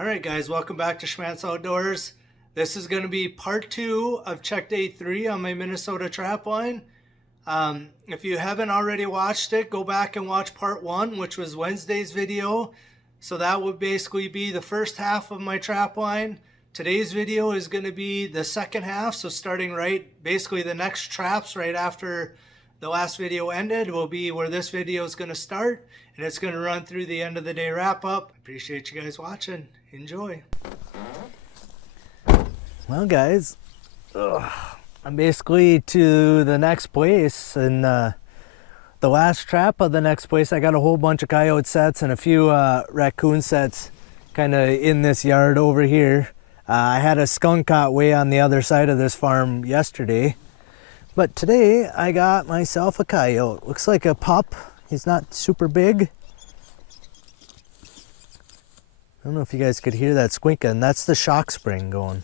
All right, guys, welcome back to Schmattz Outdoors. This is going to be part 2 of check day 3 on my Minnesota Trapline. If you haven't already watched it, go back and watch part 1, which was Wednesday's video. So that would basically be the first half of my trapline. Today's video is going to be the second half, so starting basically the next traps right after the last video ended will be where this video is going to start, and it's going to run through the end of the day wrap up. Appreciate you guys watching. Enjoy. Well, guys, I'm basically to the next place, and the last trap of the next place, I got a whole bunch of coyote sets and a few raccoon sets kind of in this yard over here. I had a skunk caught way on the other side of this farm yesterday. But today I got myself a coyote. Looks like a pup. He's not super big. I don't know if you guys could hear that squeaking. That's the shock spring going.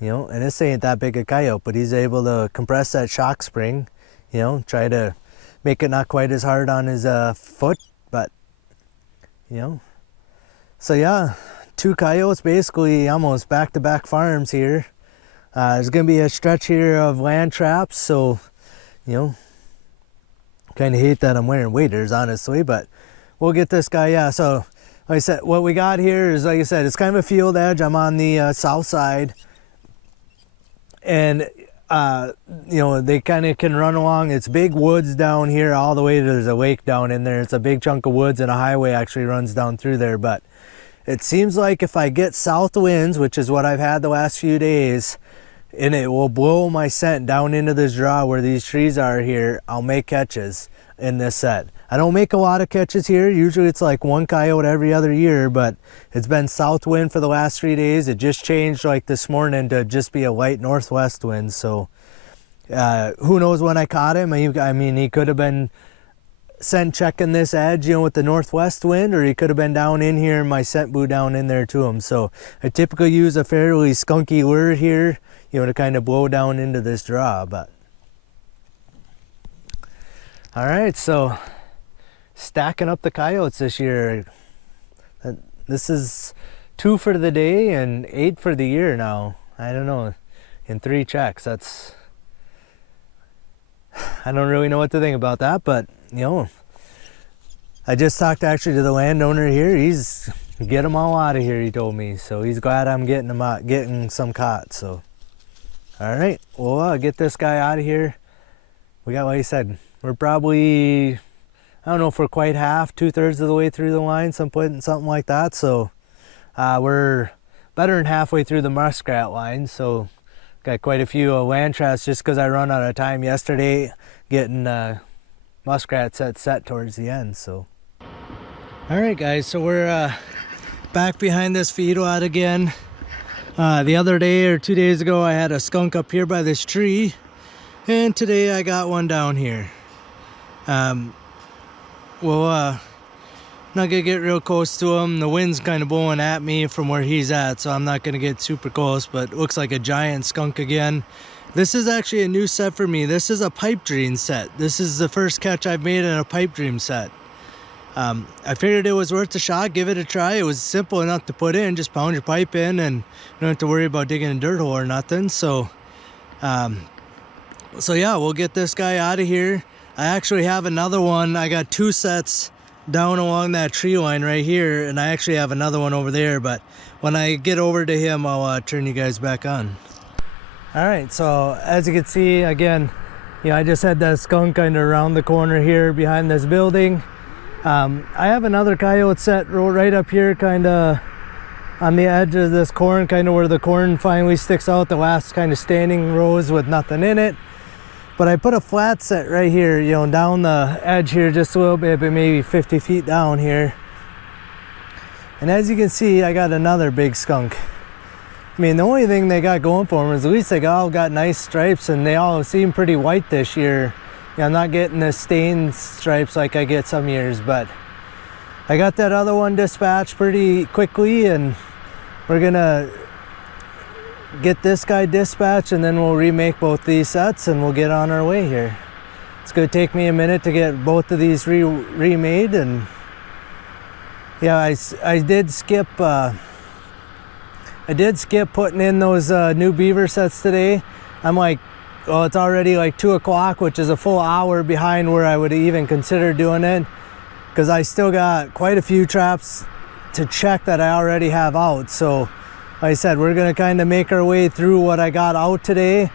You know, and this ain't that big a coyote, but he's able to compress that shock spring. You know, try to make it not quite as hard on his foot, but, you know. So yeah, 2 coyotes basically almost back-to-back farms here. There's going to be a stretch here of land traps, so, you know, kind of hate that I'm wearing waders, honestly, but we'll get this guy, yeah. So, like I said, what we got here is, like I said, it's kind of a field edge. I'm on the south side, and, you know, they kind of can run along. It's big woods down here all the way to, there's a lake down in there. It's a big chunk of woods, and a highway actually runs down through there, but it seems like if I get south winds, which is what I've had the last few days, and it will blow my scent down into this draw where these trees are here, I'll make catches in this set. I don't make a lot of catches here. Usually it's like 1 coyote every other year, but it's been south wind for the last 3 days. It just changed like this morning to just be a light northwest wind. So who knows when I caught him. I mean, he could have been scent checking this edge, you know, with the northwest wind, or he could have been down in here and my scent blew down in there to him. So I typically use a fairly skunky lure here, you know, to kind of blow down into this draw. But all right, so stacking up the coyotes this year. This is 2 for the day and 8 for the year now. I don't know, in 3 checks. That's, I don't really know what to think about that, but you know, I just talked actually to the landowner here. He's get them all out of here, he told me. So he's glad I'm getting them out, getting some caught. So all right, well, I'll get this guy out of here. We got, like I said, we're probably, I don't know if we're quite half, 2/3 of the way through the line, something like that. So we're better than halfway through the muskrat line. So got quite a few land traps just because I run out of time yesterday getting muskrat set towards the end. So all right, guys, so we're back behind this feedlot again. The other day or 2 days ago I had a skunk up here by this tree, and today I got one down here. Well, not gonna get real close to him. The wind's kind of blowing at me from where he's at, so I'm not gonna get super close, but it looks like a giant skunk again. This is actually a new set for me. This is a pipe dream set. This is the first catch I've made in a pipe dream set. I figured it was worth a shot, give it a try. It was simple enough to put in, just pound your pipe in and you don't have to worry about digging a dirt hole or nothing. So, so yeah, we'll get this guy out of here. I actually have another one. I got 2 sets down along that tree line right here, and I actually have another one over there, but when I get over to him, I'll turn you guys back on. All right, so as you can see, again, you know, I just had that skunk kind of around the corner here behind this building. I have another coyote set right up here, kind of on the edge of this corn, kind of where the corn finally sticks out, the last kind of standing rows with nothing in it. But I put a flat set right here, you know, down the edge here just a little bit, but maybe 50 feet down here. And as you can see, I got another big skunk. I mean, the only thing they got going for them is at least they all got nice stripes, and they all seem pretty white this year. You know, I'm not getting the stained stripes like I get some years, but I got that other one dispatched pretty quickly, and we're gonna get this guy dispatched, and then we'll remake both these sets and we'll get on our way here. It's gonna take me a minute to get both of these remade, and Yeah, I did skip putting in those new beaver sets today. I'm like, well, it's already like 2 o'clock, which is a full hour behind where I would even consider doing it, because I still got quite a few traps to check that I already have out. So like I said, we're gonna kind of make our way through what I got out today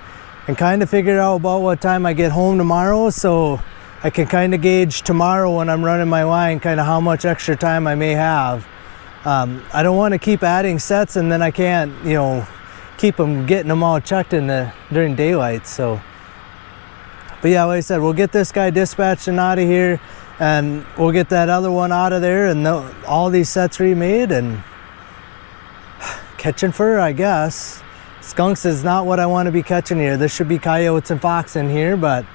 and kind of figure out about what time I get home tomorrow, so I can kind of gauge tomorrow when I'm running my line kind of how much extra time I may have. I don't want to keep adding sets and then I can't, you know, keep getting them all checked during daylight. So, but yeah, like I said, we'll get this guy dispatched and out of here, and we'll get that other one out of there, and all these sets remade and catching fur, I guess. Skunks is not what I want to be catching here. This should be coyotes and fox in here, but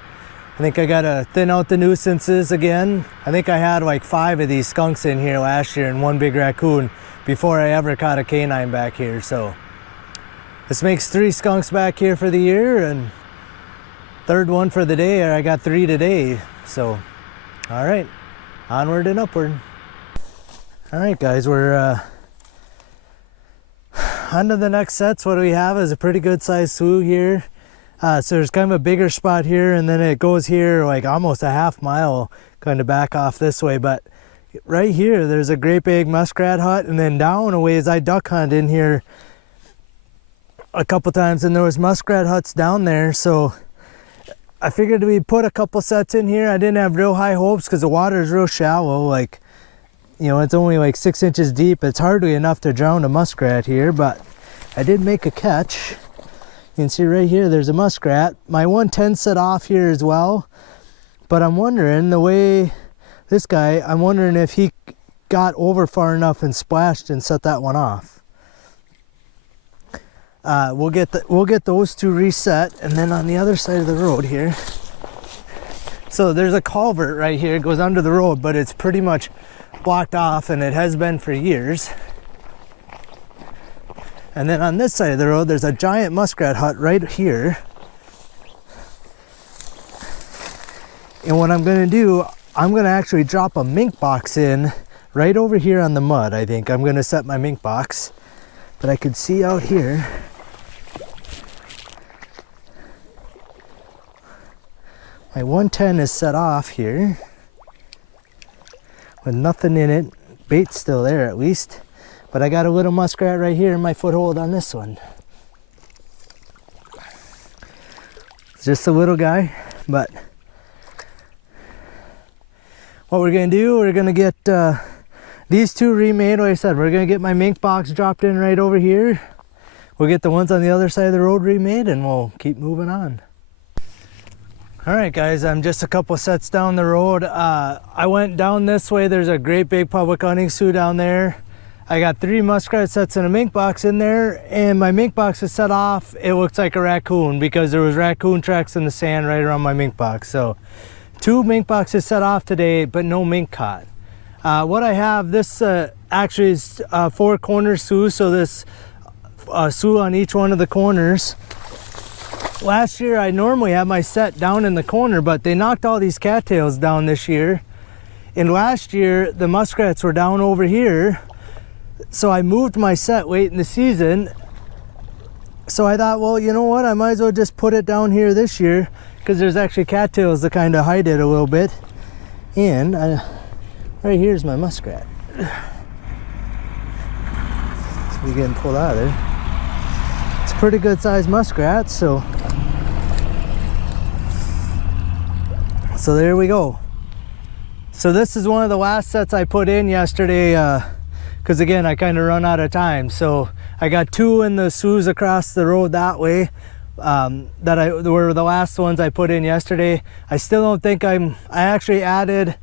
I think I gotta thin out the nuisances again. I think I had like 5 of these skunks in here last year and 1 big raccoon before I ever caught a canine back here. So this makes 3 skunks back here for the year, and 3rd one for the day, or I got 3 today. So, all right, onward and upward. All right, guys, we're on to the next sets. What we have is a pretty good sized slough here. So there's kind of a bigger spot here, and then it goes here like almost a half mile kind of back off this way. But right here, there's a great big muskrat hut, and then down a ways, I duck hunt in here a couple times, and there was muskrat huts down there. So I figured we'd put a couple sets in here. I didn't have real high hopes because the water is real shallow. Like, you know, it's only like 6 inches deep. It's hardly enough to drown a muskrat here, but I did make a catch. You can see right here, there's a muskrat. My 110 set off here as well, but I'm wondering, the way this guy, I'm wondering if he got over far enough and splashed and set that one off. We'll get those 2 reset, and then on the other side of the road here, so there's a culvert right here. It goes under the road, but it's pretty much blocked off, and it has been for years. And then on this side of the road, there's a giant muskrat hut right here. And what I'm gonna do, I'm gonna actually drop a mink box in right over here on the mud. I think I'm gonna set my mink box, but I could see out here, my 110 is set off here with nothing in it. Bait's still there at least. But I got a little muskrat right here in my foothold on this one. It's just a little guy, but what we're gonna do, we're gonna get these 2 remade. Like I said, we're gonna get my mink box dropped in right over here. We'll get the ones on the other side of the road remade, and we'll keep moving on. All right, guys, I'm just a couple sets down the road. I went down this way. There's a great big public hunting slough down there. I got 3 muskrat sets and a mink box in there, and my mink box is set off. It looks like a raccoon because there was raccoon tracks in the sand right around my mink box. So 2 mink boxes set off today, but no mink caught. What I have, this actually is 4 corner slough, so this slough on each one of the corners. Last year, I normally have my set down in the corner, but they knocked all these cattails down this year. And last year, the muskrats were down over here. So I moved my set late in the season. So I thought, well, you know what? I might as well just put it down here this year, because there's actually cattails to kind of hide it a little bit. And right here's my muskrat. So we're getting pulled out of there. It's a pretty good sized muskrat, so there we go. So this is one of the last sets I put in yesterday, because again, I kind of run out of time. So I got 2 in the sloughs across the road that way, that were the last ones I put in yesterday. I still don't think I actually added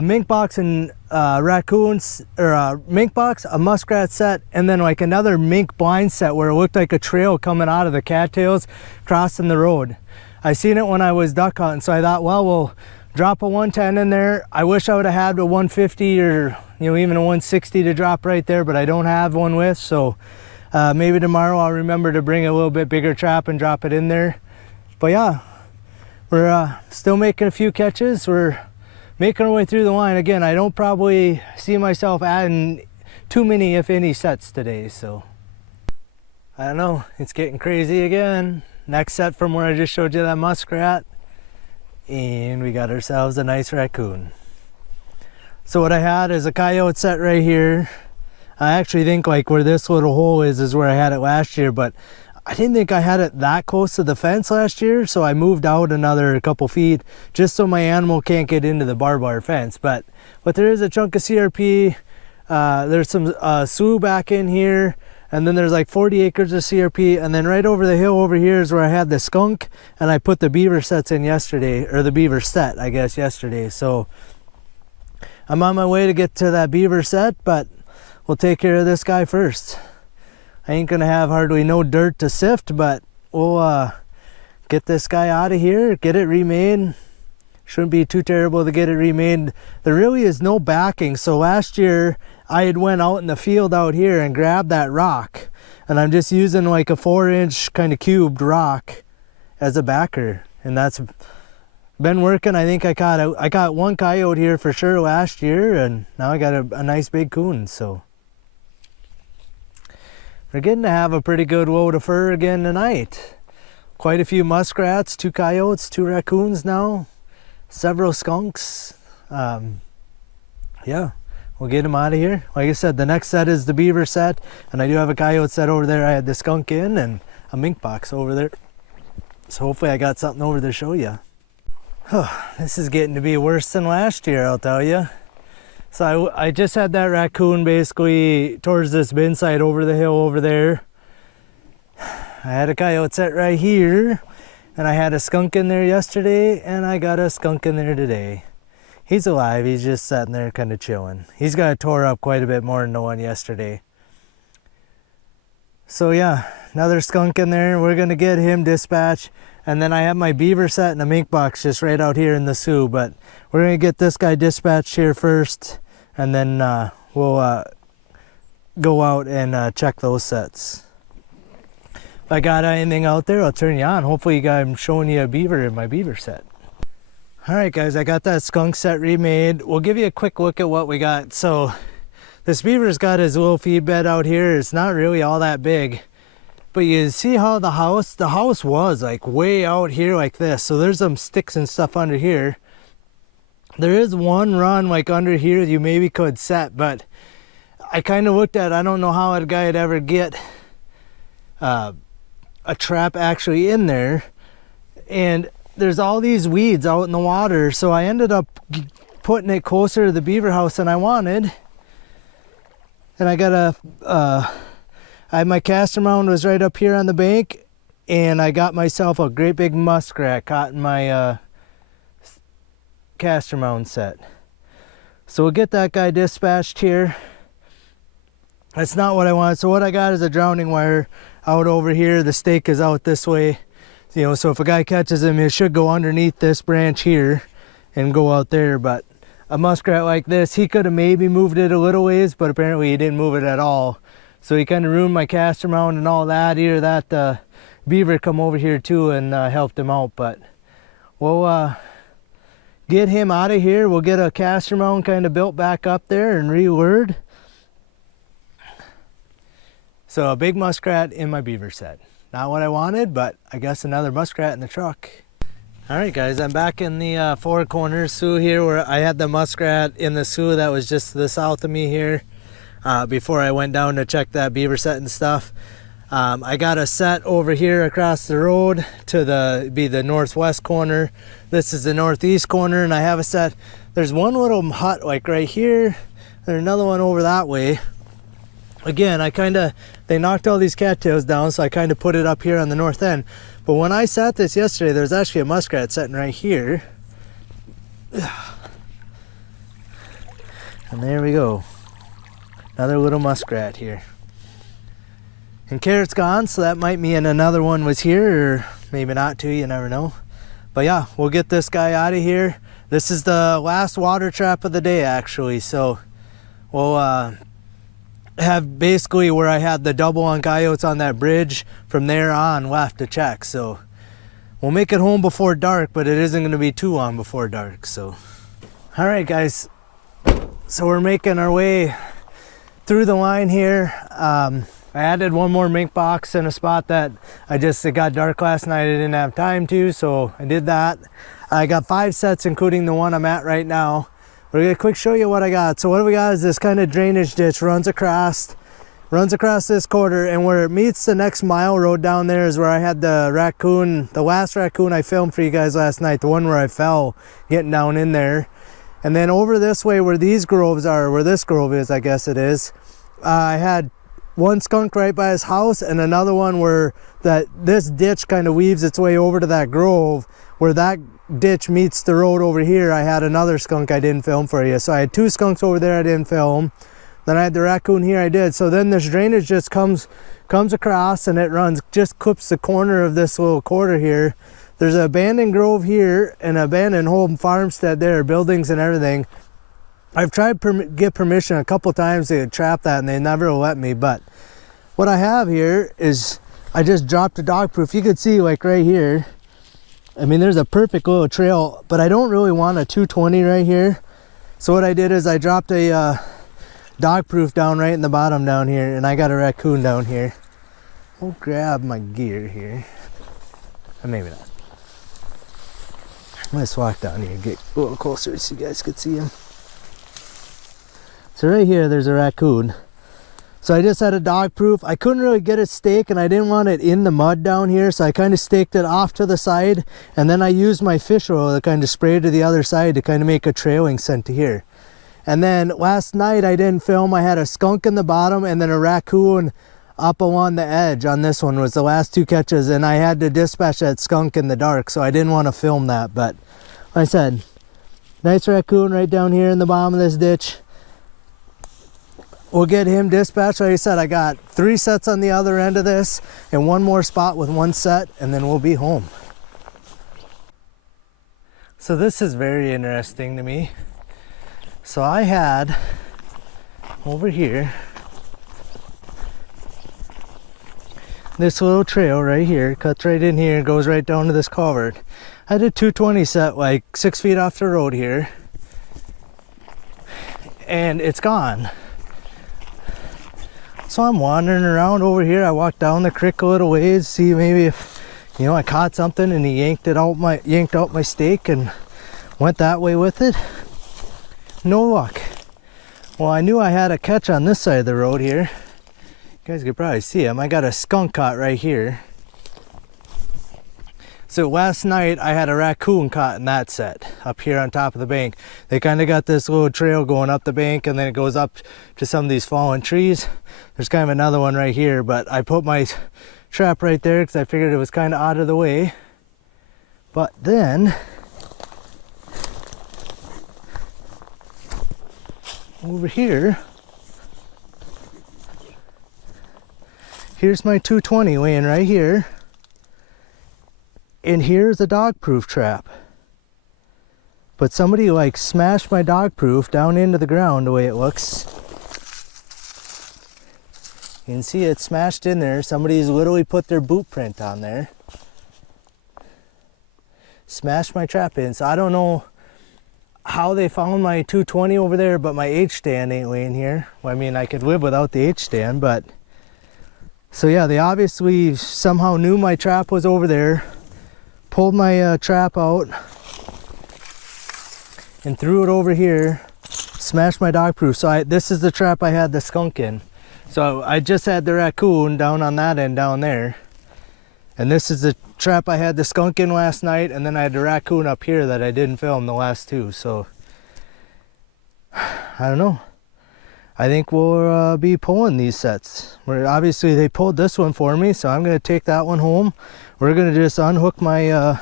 mink box and raccoons, or mink box, a muskrat set, and then like another mink blind set where it looked like a trail coming out of the cattails crossing the road. I seen it when I was duck hunting, so I thought, well, we'll drop a 110 in there. I wish I would have had a 150 or, you know, even a 160 to drop right there, but I don't have one with, so maybe tomorrow I'll remember to bring a little bit bigger trap and drop it in there. But yeah, we're still making a few catches. We're making our way through the line. Again, I don't probably see myself adding too many, if any, sets today, so I don't know, it's getting crazy again. Next set from where I just showed you that muskrat, and we got ourselves a nice raccoon. So what I had is a coyote set right here. I actually think like where this little hole is where I had it last year, but I didn't think I had it that close to the fence last year, so I moved out another couple feet just so my animal can't get into the barbed wire fence. But there is a chunk of CRP. There's some SWU back in here, and then there's like 40 acres of CRP, and then right over the hill over here is where I had the skunk, and I put the beaver sets in yesterday, or the beaver set, I guess, yesterday. So I'm on my way to get to that beaver set, but we'll take care of this guy first. I ain't gonna have hardly no dirt to sift, but we'll get this guy out of here, get it remade. Shouldn't be too terrible to get it remade. There really is no backing. So last year I had went out in the field out here and grabbed that rock, and I'm just using like a 4-inch kind of cubed rock as a backer, and that's been working. I think I got one coyote here for sure last year, and now I got a nice big coon. So we're getting to have a pretty good load of fur again tonight. Quite a few muskrats, 2 coyotes, 2 raccoons now, several skunks. Yeah, we'll get them out of here. Like I said, the next set is the beaver set, and I do have a coyote set over there. I had the skunk in and a mink box over there. So hopefully I got something over to show you. This is getting to be worse than last year, I'll tell you. So I just had that raccoon basically towards this bin site over the hill over there. I had a coyote set right here, and I had a skunk in there yesterday, and I got a skunk in there today. He's alive, he's just sitting there kind of chilling. He's got tore up quite a bit more than the one yesterday. So yeah, another skunk in there. We're gonna get him dispatched, and then I have my beaver set and a mink box just right out here in the Sioux, but we're gonna get this guy dispatched here first, and then we'll go out and check those sets. If I got anything out there, I'll turn you on. Hopefully I'm showing you a beaver in my beaver set. Alright guys, I got that skunk set remade. We'll give you a quick look at what we got. So this beaver's got his little feed bed out here. It's not really all that big, but you see how the house was like way out here like this. So there's some sticks and stuff under here. There is one run like under here you maybe could set, but I kind of looked at it. I don't know how a guy would ever get a trap actually in there, and there's all these weeds out in the water, so I ended up putting it closer to the beaver house than I wanted. And I got my caster mound was right up here on the bank, and I got myself a great big muskrat caught in my caster mound set. So we'll get that guy dispatched here. That's not what I want. So what I got is a drowning wire out over here. The stake is out this way, you know, so if a guy catches him, it should go underneath this branch here and go out there. But a muskrat like this, he could have maybe moved it a little ways, but apparently he didn't move it at all. So he kind of ruined my caster mound and all that. Either that beaver come over here too and helped him out. But we'll get him out of here. We'll get a caster mound kind of built back up there and re-lured. So a big muskrat in my beaver set. Not what I wanted, but I guess another muskrat in the truck. Alright guys, I'm back in the Four Corners Sioux here, where I had the muskrat in the Sioux that was just to the south of me here before I went down to check that beaver set and stuff. I got a set over here across the road to be the northwest corner. This is the northeast corner, and I have a set. There's one little hut like right here, and another one over that way. Again, they knocked all these cattails down, so I kind of put it up here on the north end. But when I sat this yesterday, there's actually a muskrat sitting right here. And there we go. Another little muskrat here. And Carrot's gone, so that might mean another one was here, or maybe not too, you never know. But yeah, we'll get this guy out of here. This is the last water trap of the day, actually, so we'll have basically where I had the double on coyotes on that bridge from there on left to check. So we'll make it home before dark, but it isn't going to be too long before dark. So All right, guys. So we're making our way through the line here. I added one more mink box in a spot that it got dark last night. I didn't have time to, so I did that. I got 5 sets, including the one I'm at right now. We're gonna quick show you what I got. So what we got is this kind of drainage ditch runs across this quarter, and where it meets the next mile road down there is where I had the raccoon, the last raccoon I filmed for you guys last night, the one where I fell getting down in there. And then over this way where these groves are, where this grove is, I guess it is, I had one skunk right by his house and another one where this ditch kind of weaves its way over to that grove. Where that ditch meets the road over here, I had another skunk I didn't film for you. So I had 2 skunks over there I didn't film. Then I had the raccoon here I did. So then this drainage just comes across, and it runs, just clips the corner of this little quarter here. There's an abandoned grove here and an abandoned home farmstead there, buildings and everything. I've tried to get permission a couple times to trap that, and they never let me. But what I have here is I just dropped a dog proof. You could see like right here, I mean, there's a perfect little trail, but I don't really want a 220 right here. So what I did is I dropped a dog proof down right in the bottom down here, and I got a raccoon down here. I'll grab my gear here. Or maybe not. Let's walk down here and get a little closer so you guys could see him. So right here, there's a raccoon. So I just had a dog proof. I couldn't really get it staked, and I didn't want it in the mud down here, so I kind of staked it off to the side, and then I used my fish oil to kind of spray to the other side to kind of make a trailing scent to here. And then last night I didn't film. I had a skunk in the bottom and then a raccoon up along the edge on this one was the last 2 catches, and I had to dispatch that skunk in the dark, so I didn't want to film that. But like I said, nice raccoon right down here in the bottom of this ditch. We'll get him dispatched. Like I said, I got 3 sets on the other end of this and 1 more spot with 1 set, and then we'll be home. So this is very interesting to me. So I had over here this little trail right here, cuts right in here, goes right down to this culvert. I had a 220 set like 6 feet off the road here, and it's gone. So I'm wandering around over here. I walked down the creek a little ways, see maybe if, you know, I caught something, and he yanked out my stake and went that way with it. No luck. Well, I knew I had a catch on this side of the road here. You guys could probably see him. I got a skunk caught right here. So last night I had a raccoon caught in that set up here on top of the bank. They kind of got this little trail going up the bank, and then it goes up to some of these fallen trees. There's kind of another one right here, but I put my trap right there because I figured it was kind of out of the way. But then over here, here's my 220 laying right here. And here's a dog proof trap. But somebody like smashed my dog proof down into the ground the way it looks. You can see it smashed in there. Somebody's literally put their boot print on there. Smashed my trap in. So I don't know how they found my 220 over there, but my H-stand ain't laying here. Well, I mean, I could live without the H-stand, but... So yeah, they obviously somehow knew my trap was over there. Pulled my trap out and threw it over here, smashed my dog proof. So this is the trap I had the skunk in. So I just had the raccoon down on that end down there, and this is the trap I had the skunk in last night, and then I had the raccoon up here that I didn't film the last 2. So I don't know. I think we'll be pulling these sets. Obviously they pulled this one for me, so I'm gonna take that one home. We're gonna just unhook my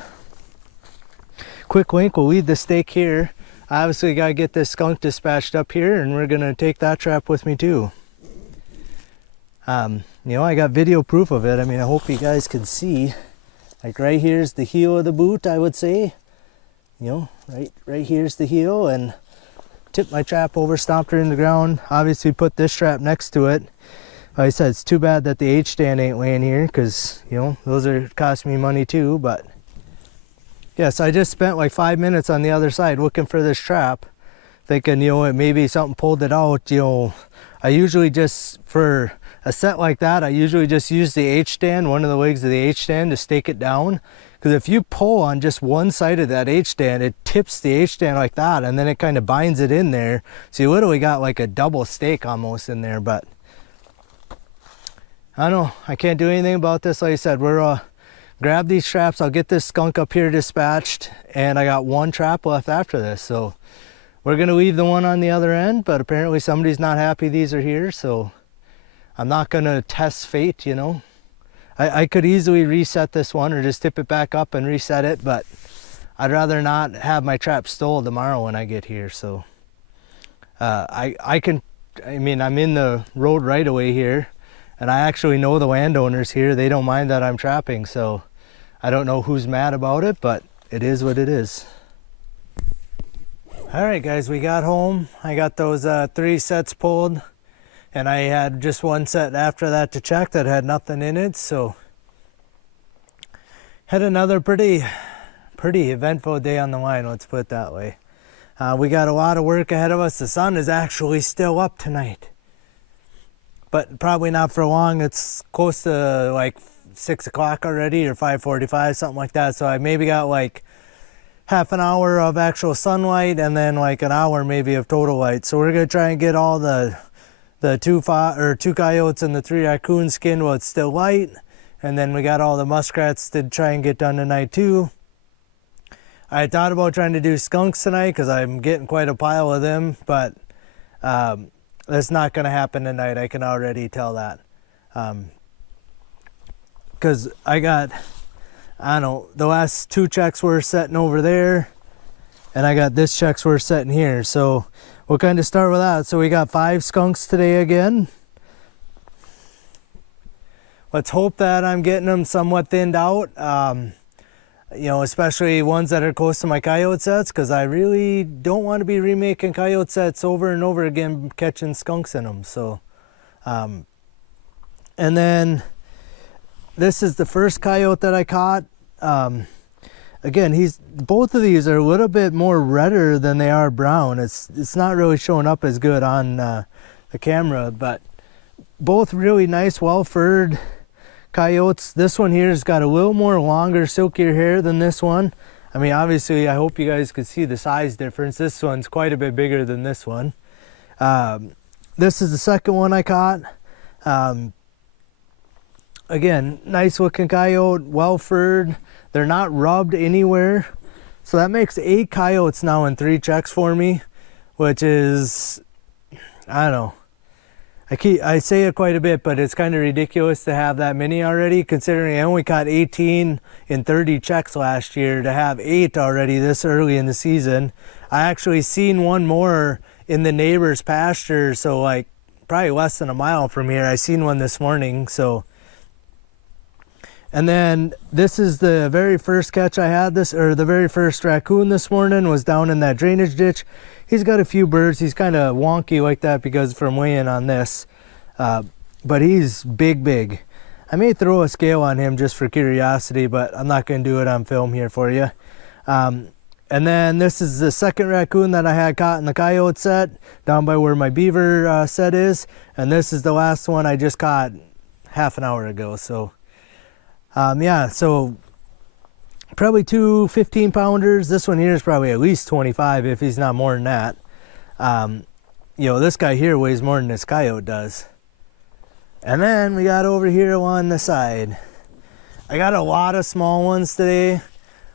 quick link. We'll leave the stake here. I obviously gotta get this skunk dispatched up here, and we're gonna take that trap with me too. You know, I got video proof of it. I mean, I hope you guys can see. Like right here's the heel of the boot, I would say. You know, right here's the heel, and tipped my trap over, stomped her in the ground. Obviously put this trap next to it. Like I said, it's too bad that the H-stand ain't laying here, because, you know, those are cost me money too. But yes, I just spent like 5 minutes on the other side looking for this trap. thinking, you know, maybe something pulled it out. You know, I usually just, for a set like that, I usually just use the H-stand, one of the legs of the H-stand, to stake it down. Because if you pull on just one side of that H-stand, it tips the H-stand like that, and then it kind of binds it in there. So you literally got like a double stake almost in there. But I don't know, I can't do anything about this. Like I said, we're grab these traps. I'll get this skunk up here dispatched, and I got one trap left after this. So we're gonna leave the one on the other end, but apparently somebody's not happy these are here, so I'm not gonna test fate, you know. I could easily reset this one or just tip it back up and reset it, but I'd rather not have my trap stole tomorrow when I get here. So I mean, I'm in the road right away here, and I actually know the landowners here. They don't mind that I'm trapping, so I don't know who's mad about it, but it is what it is. All right, guys, we got home. I got those 3 sets pulled, and I had just one set after that to check that had nothing in it. So had another pretty eventful day on the line, let's put it that way. We got a lot of work ahead of us. The sun is actually still up tonight, but probably not for long. It's close to like 6 o'clock already, or 5:45, something like that. So I maybe got like half an hour of actual sunlight, and then like an hour maybe of total light. So we're gonna try and get all the 2 coyotes and the 3 raccoons skinned while it's still light, and then we got all the muskrats to try and get done tonight too. I thought about trying to do skunks tonight because I'm getting quite a pile of them, but that's not gonna happen tonight. I can already tell that, because I got, I don't know, the last 2 checks were setting over there, and I got this checks were setting here. So we'll kind of start with that. So we got 5 skunks today again. Let's hope that I'm getting them somewhat thinned out, you know, especially ones that are close to my coyote sets, because I really don't want to be remaking coyote sets over and over again, catching skunks in them. So, and then this is the first coyote that I caught. Again, both of these are a little bit more redder than they are brown. It's not really showing up as good on the camera, but both really nice, well-furred coyotes. This one here has got a little more longer, silkier hair than this one. I mean, obviously, I hope you guys could see the size difference. This one's quite a bit bigger than this one. This is the second one I caught. Again, nice looking coyote, well furred. They're not rubbed anywhere. So that makes 8 coyotes now in 3 checks for me, which is, I don't know. I say it quite a bit, but it's kind of ridiculous to have that many already, considering I only caught 18 in 30 checks last year. To have 8 already this early in the season. I actually seen one more in the neighbor's pasture, so like probably less than a mile from here. I seen one this morning, so. And then this is the very first catch I had the very first raccoon this morning was down in that drainage ditch. He's got a few birds. He's kind of wonky like that because from weighing on this, but he's big. I may throw a scale on him just for curiosity, but I'm not going to do it on film here for you. And then this is the second raccoon that I had caught in the coyote set down by where my beaver set is. And this is the last one I just caught half an hour ago. So yeah, so probably 2 15-pounders. This one here is probably at least 25 if he's not more than that. You know, this guy here weighs more than this coyote does. And then we got over here on the side. I got a lot of small ones today,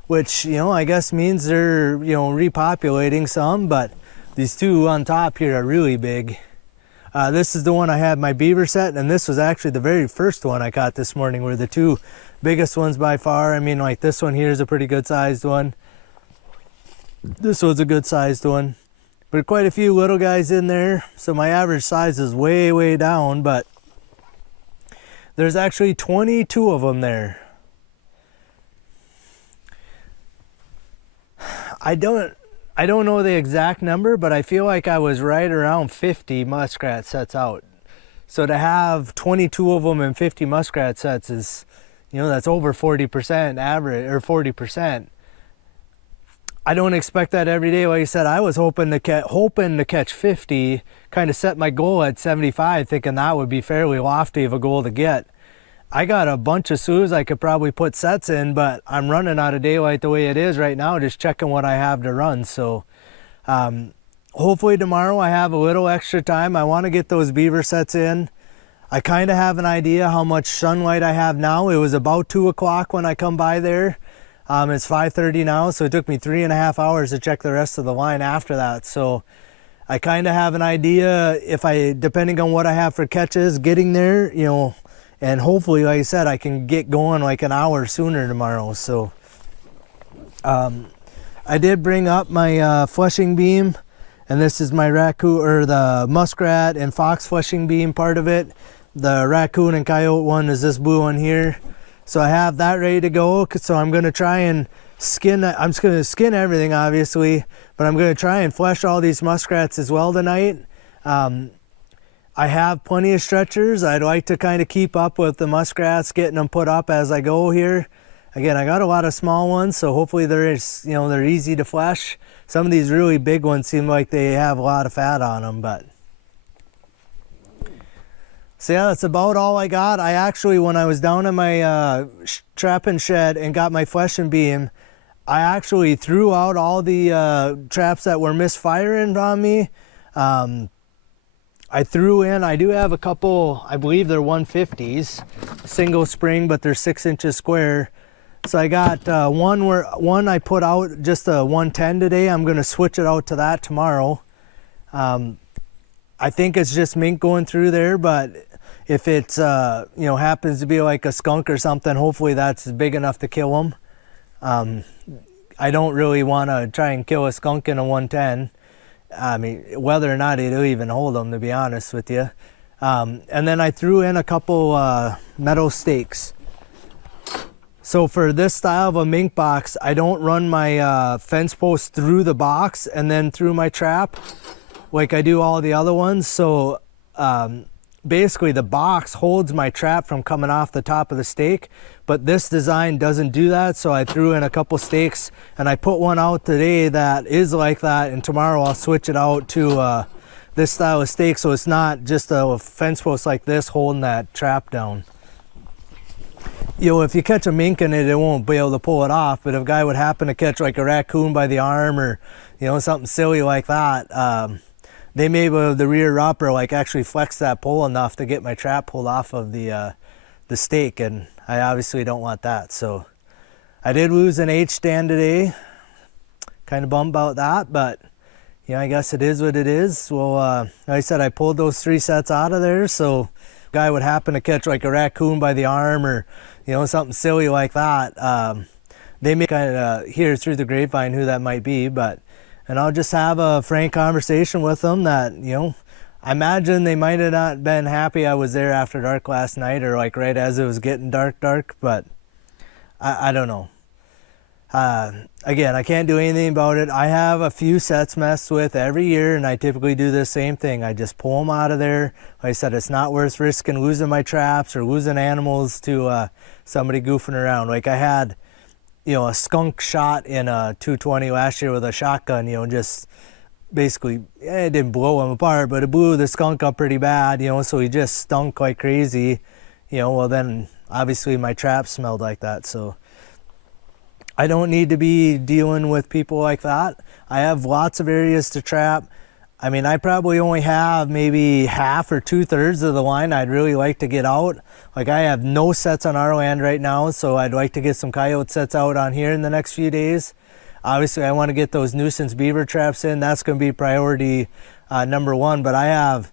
which, you know, I guess means they're, you know, repopulating some, but these 2 on top here are really big. This is the one I had my beaver set, and this was actually the very first one I caught this morning, were the 2 biggest ones by far. I mean, like this one here is a pretty good sized one. This one's a good sized one. But quite a few little guys in there, so my average size is way down, but there's actually 22 of them there. I don't know the exact number, but I feel like I was right around 50 muskrat sets out. So to have 22 of them and 50 muskrat sets is, you know, that's over 40% average, or 40%. I don't expect that every day. Like I said, I was hoping to catch 50, kind of set my goal at 75, thinking that would be fairly lofty of a goal to get. I got a bunch of Sues I could probably put sets in, but I'm running out of daylight the way it is right now, just checking what I have to run. So hopefully tomorrow I have a little extra time. I want to get those beaver sets in. I kind of have an idea how much sunlight I have now. It was about 2 o'clock when I come by there. It's 5:30 now, so it took me 3.5 hours to check the rest of the line after that. So I kind of have an idea, depending on what I have for catches, getting there, you know, and hopefully, like I said, I can get going like an hour sooner tomorrow. So I did bring up my flushing beam, and this is my raccoon, or the muskrat and fox flushing beam part of it. The raccoon and coyote one is this blue one here. So I have that ready to go. So I'm going to try and I'm just going to skin everything, obviously, but I'm going to try and flush all these muskrats as well tonight. I have plenty of stretchers. I'd like to kind of keep up with the muskrats, getting them put up as I go here. Again, I got a lot of small ones, so hopefully they're easy to flush. Some of these really big ones seem like they have a lot of fat on them, but. So yeah, that's about all I got. I actually, when I was down in my trapping shed and got my flushing beam, I actually threw out all the traps that were misfiring on me. I do have a couple, I believe they're 150s, single spring, but they're 6 inches square. So I got one I put out just a 110 today. I'm going to switch it out to that tomorrow. I think it's just mink going through there, but if it's happens to be like a skunk or something, hopefully that's big enough to kill them. I don't really want to try and kill a skunk in a 110. I mean, whether or not it'll even hold them, to be honest with you. And then I threw in a couple metal stakes. So for this style of a mink box, I don't run my fence post through the box and then through my trap like I do all the other ones. So basically the box holds my trap from coming off the top of the stake, but this design doesn't do that. So I threw in a couple stakes, and I put one out today that is like that, and tomorrow I'll switch it out to this style of stake, so it's not just a fence post like this holding that trap down. You know, if you catch a mink in it, it won't be able to pull it off, but if a guy would happen to catch like a raccoon by the arm, or something silly like that, they may be able, the rear upper, like actually flex that pole enough to get my trap pulled off of the stake, and I obviously don't want that. So I did lose an H stand today. Kind of bummed about that, but I guess it is what it is. Well, like I said, I pulled those 3 sets out of there, so if a guy would happen to catch like a raccoon by the arm, or something silly like that, they may kind of hear through the grapevine who that might be, and I'll just have a frank conversation with them that, I imagine they might have not been happy I was there after dark last night, or like right as it was getting dark, but I don't know. Again, I can't do anything about it. I have a few sets messed with every year, and I typically do the same thing. I just pull them out of there. Like I said, it's not worth risking losing my traps or losing animals to somebody goofing around. Like I had, a skunk shot in a 220 last year with a shotgun, just basically, it didn't blow him apart, but it blew the skunk up pretty bad, so he just stunk like crazy. Well then obviously my trap smelled like that, so I don't need to be dealing with people like that. I have lots of areas to trap. I mean, I probably only have maybe half or 2/3 of the line I'd really like to get out. Like I have no sets on our land right now, so I'd like to get some coyote sets out on here in the next few days. Obviously, I want to get those nuisance beaver traps in. That's going to be priority number 1, but I have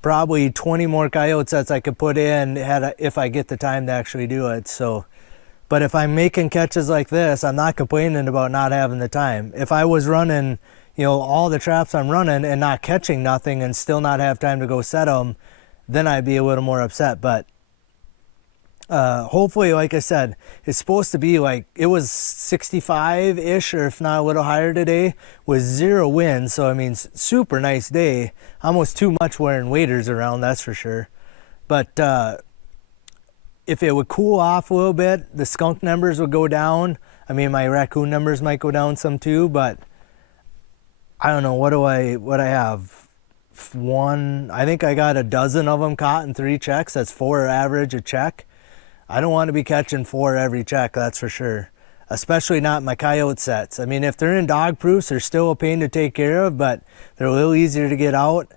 probably 20 more coyote sets I could put in if I get the time to actually do it. So, but if I'm making catches like this, I'm not complaining about not having the time. If I was running, all the traps I'm running and not catching nothing and still not have time to go set them, then I'd be a little more upset. But hopefully, like I said, it's supposed to be like, it was 65-ish, or if not a little higher today, with 0 wind. So I mean, super nice day. Almost too much wearing waders around, that's for sure. But if it would cool off a little bit, the skunk numbers would go down. I mean, my raccoon numbers might go down some too, but I don't know. What I have? I think I got a dozen of them caught in 3 checks. That's 4 average a check. I don't want to be catching 4 every check, that's for sure. Especially not my coyote sets. I mean, if they're in dog proofs, they're still a pain to take care of, but they're a little easier to get out.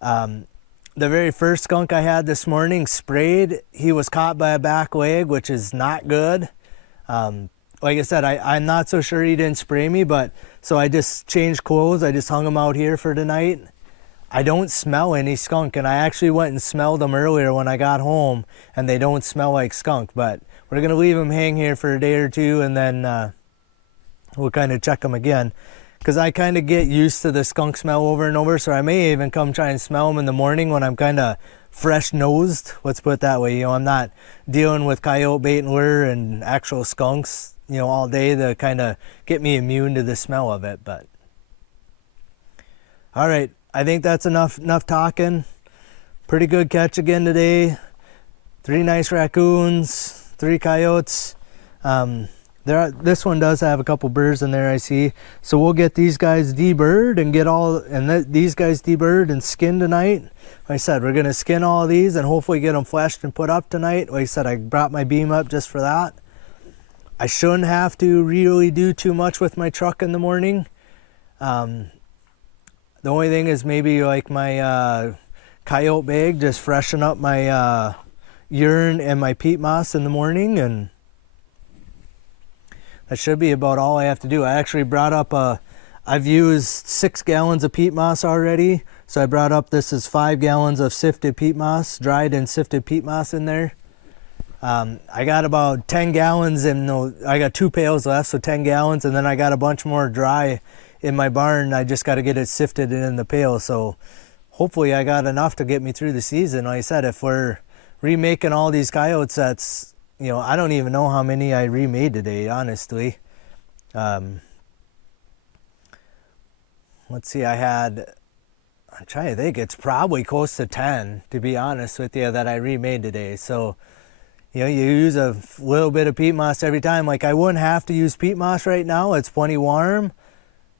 The very first skunk I had this morning sprayed. He was caught by a back leg, which is not good. Like I said, I'm not so sure he didn't spray me, but so I just changed clothes. I just hung him out here for tonight. I don't smell any skunk, and I actually went and smelled them earlier when I got home, and they don't smell like skunk, but we're going to leave them hang here for a day or two, and then we'll kind of check them again. Because I kind of get used to the skunk smell over and over, so I may even come try and smell them in the morning when I'm kind of fresh-nosed. Let's put it that way. You know, I'm not dealing with coyote bait and lure and actual skunks, you know, all day to kind of get me immune to the smell of it. But all right, I think that's enough talking. Pretty good catch again today. 3 nice raccoons, 3 coyotes. This one does have a couple birds in there, I see. So we'll get these guys deburred and these guys deburred and skinned tonight. Like I said, we're gonna skin all of these and hopefully get them fleshed and put up tonight. Like I said, I brought my beam up just for that. I shouldn't have to really do too much with my truck in the morning. The only thing is maybe like my coyote bag, just freshen up my urine and my peat moss in the morning, and that should be about all I have to do. I actually brought up I've used 6 gallons of peat moss already. So I brought up, this is 5 gallons of sifted peat moss, dried and sifted peat moss in there. I got about 10 gallons I got 2 pails left, so 10 gallons. And then I got a bunch more dry in my barn. I just got to get it sifted in the pail. So hopefully I got enough to get me through the season. Like I said, if we're remaking all these coyote sets, you know, I don't even know how many I remade today, honestly. Let's see, I'm trying to think, it's probably close to 10, to be honest with you, that I remade today. So, you know, you use a little bit of peat moss every time. Like, I wouldn't have to use peat moss right now, it's plenty warm,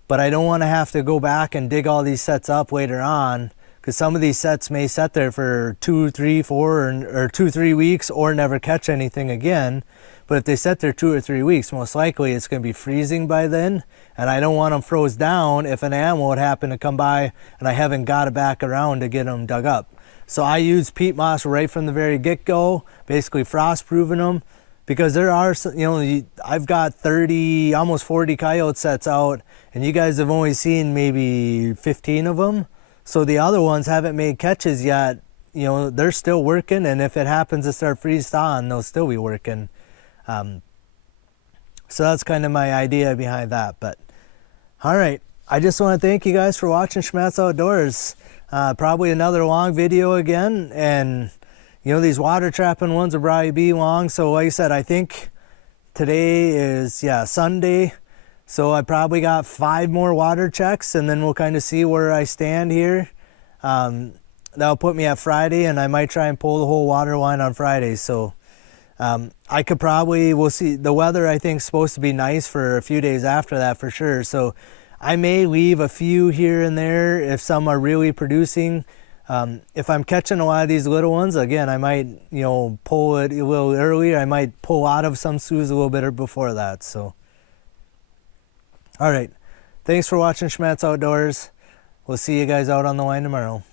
but I don't want to have to go back and dig all these sets up later on, because some of these sets may sit there for 2, 3, 4, or 2, 3 weeks or never catch anything again. But if they sit there 2 or 3 weeks, most likely it's going to be freezing by then. And I don't want them froze down if an animal would happen to come by and I haven't got it back around to get them dug up. So I use peat moss right from the very get-go, basically frost-proofing them. Because there are, you know, I've got 30, almost 40 coyote sets out, and you guys have only seen maybe 15 of them. So the other ones haven't made catches yet. You know, they're still working, and if it happens to start freeze-thawing, they'll still be working. So that's kind of my idea behind that. But all right, I just want to thank you guys for watching Schmattz Outdoors. Probably another long video again, and you know, these water trapping ones will probably be long. So like I said, I think today is, Sunday. So I probably got 5 more water checks, and then we'll kind of see where I stand here. That'll put me at Friday, and I might try and pull the whole water line on Friday. So I could probably, we'll see. The weather, I think, is supposed to be nice for a few days after that for sure. So I may leave a few here and there if some are really producing. If I'm catching a lot of these little ones, again, I might, you know, pull it a little earlier. I might pull out of some sloughs a little bit before that. So, all right. Thanks for watching Schmattz Outdoors. We'll see you guys out on the line tomorrow.